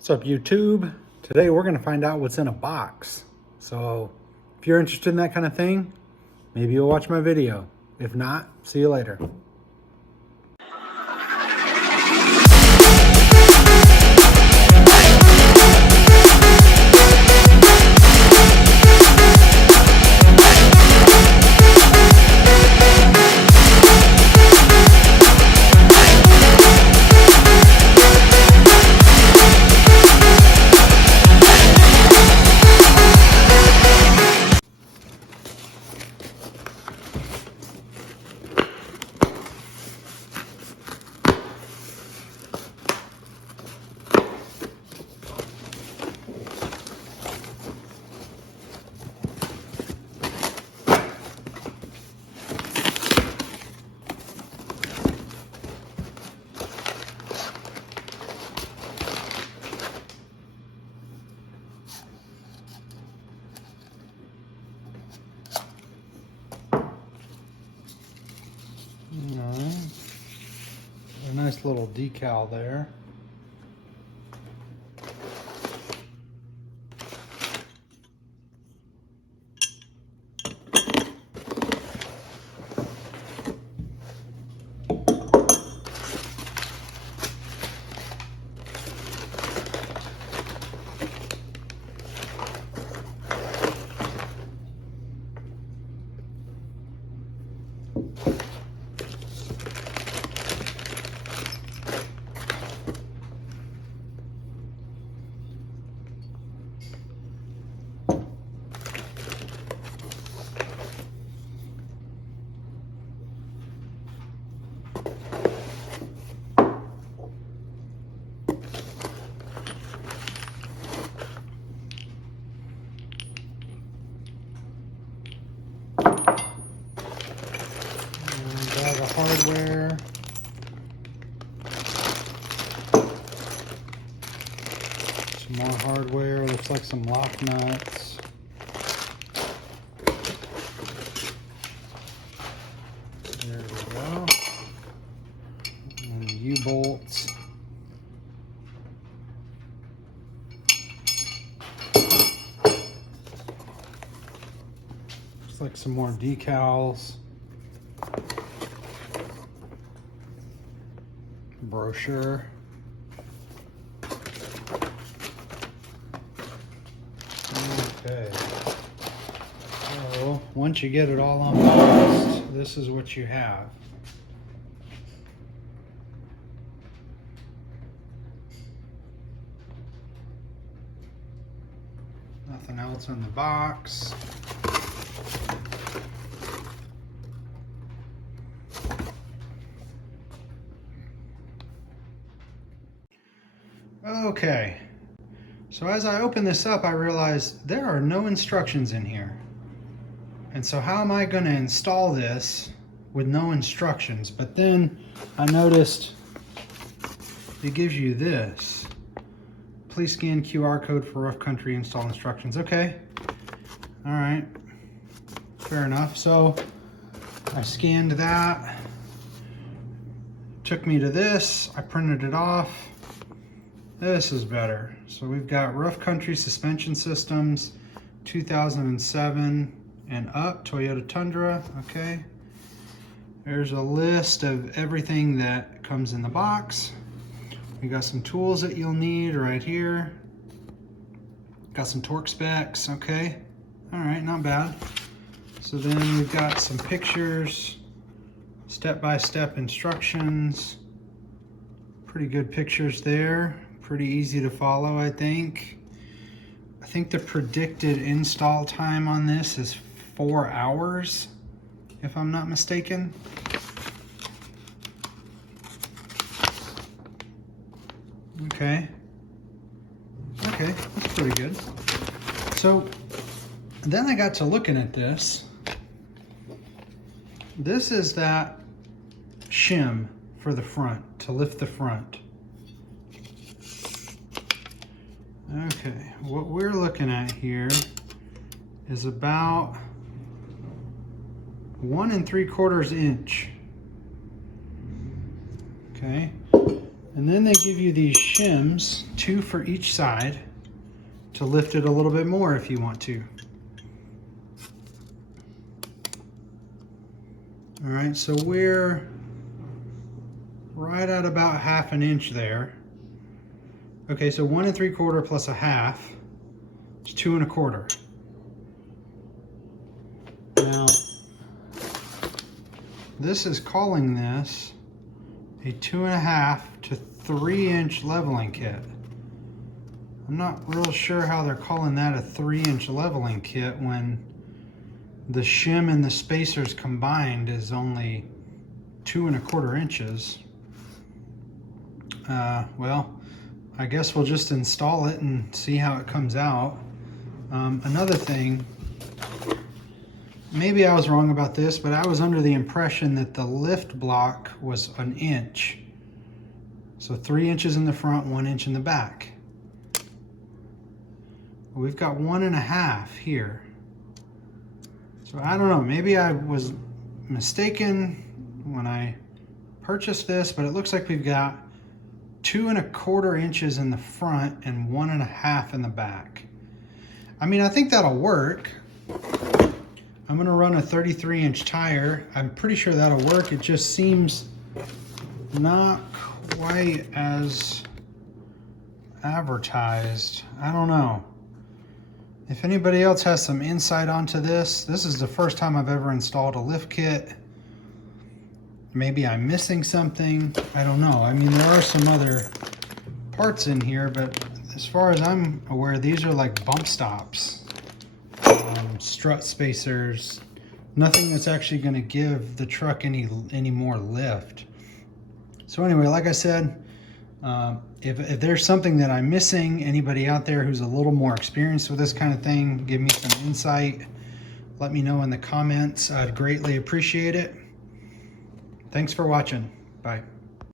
What's up, YouTube? Today we're going to find out what's in a box. So if you're interested in that kind of thing, maybe you'll watch my video. If not, see you later. A nice little decal there. Bag of hardware. Some more hardware. Looks like some lock nuts. There we go. And U-bolts. Looks like some more decals. Brochure. Okay. So once you get it all unboxed, this is what you have. Nothing else in the box. Okay, so as I open this up, I realized there are no instructions in here. And so how am I going to install this with no instructions? But then I noticed it gives you this. Please scan QR code for rough country install instructions. Okay, all right, fair enough. So I scanned that, took me to this, I printed it off. This is better. So we've got rough country suspension systems, 2007 and up, Toyota Tundra, okay. There's a list of everything that comes in the box. We got some tools that you'll need right here. Got some torque specs, okay. All right, not bad. So then we've got some pictures, step-by-step instructions. Pretty good pictures there. Pretty easy to follow, I think. I think the predicted install time on this is 4 hours, if I'm not mistaken. Okay. Okay, that's pretty good. So then I got to looking at this. This is that shim for the front, to lift the front. Okay, what we're looking at here is about 1 3/4 inch. Okay, and then they give you these shims 2 for each side to lift it a little bit more if you want to. All right, so we're right at about 1/2 inch there. Okay, so 1 3/4 plus 1/2 is 2 1/4. Now, this is calling this a 2 1/2 to 3 inch leveling kit. I'm not real sure how they're calling that a 3 inch leveling kit when the shim and the spacers combined is only 2 1/4 inches. Well, I guess we'll just install it and see how it comes out. Another thing, maybe I was wrong about this, but I was under the impression that the lift block was 1 inch. So 3 inches in the front, 1 inch in the back. We've got 1 1/2 here. So I don't know, maybe I was mistaken when I purchased this, but it looks like we've got 2 1/4 inches in the front and 1 1/2 in the back. I mean, I think that'll work. I'm gonna run a 33 inch tire. I'm pretty sure that'll work. It just seems not quite as advertised. I don't know. If anybody else has some insight onto this is the first time I've ever installed a lift kit. Maybe I'm missing something. I don't know. I mean, there are some other parts in here, but as far as I'm aware, these are like bump stops, strut spacers, nothing that's actually going to give the truck any more lift. So anyway, like I said, if there's something that I'm missing, anybody out there who's a little more experienced with this kind of thing, give me some insight. Let me know in the comments. I'd greatly appreciate it. Thanks for watching. Bye.